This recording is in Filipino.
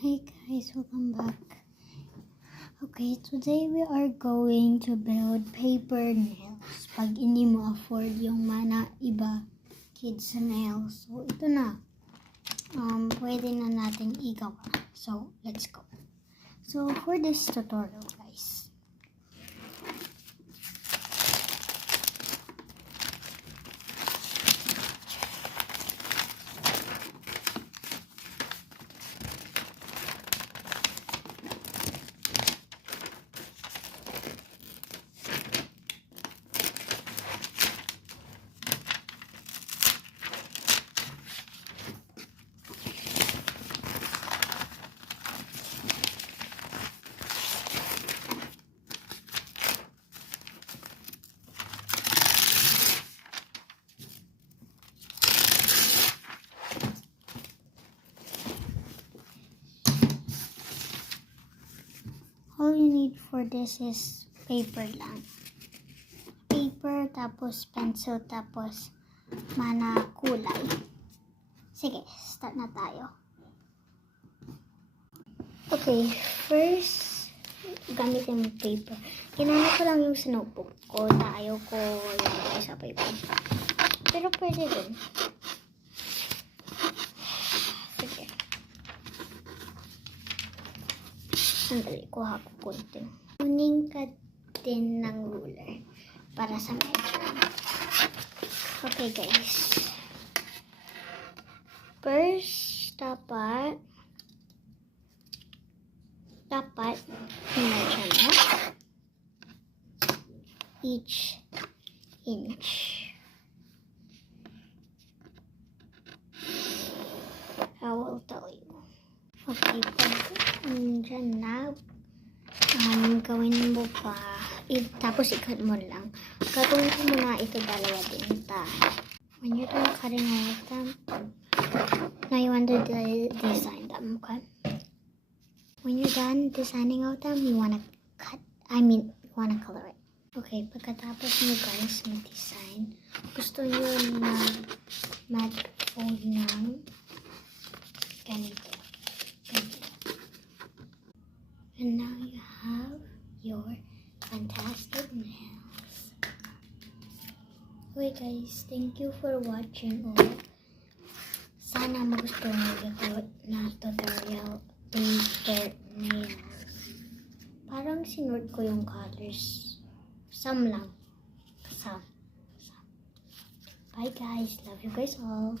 Hey guys, welcome back. Okay, today we are going to build paper nails. Pag hindi mo afford yung mana iba kids nails. So ito na. Pwede na natin igawa. So let's go. So for this tutorial guys, all you need for this is paper lang. Paper, tapos pencil, tapos mana kulay. Sige, start na tayo. Okay, first, gamitin mo paper. Kinana ko lang yung sa notebook ko na ayaw ko yung sa paper. Pero pwede din. Sige. Sandali, kuha ko konting. Kunin ka din ng ruler para sa measurement. Okay guys. First, dapat measure mo each inch. I will tell you. Okay, pag dyan na, gawin mo pa, tapos i-cut mo lang. Gagawin ko muna ito dalawa din. When you're done cutting all of them, now you want to design them, okay? When you're done designing all of them, you want to you want to color it. Okay, pagkatapos mo guys mag-design, gusto nyo na mag-fold ng ganito. And now you have your fantastic nails. Okay guys, thank you for watching all. Sana magustuhan nyo ito na tutorial paper nails. Parang sinort ko yung colors. Some lang. Some. Bye guys. Love you guys all.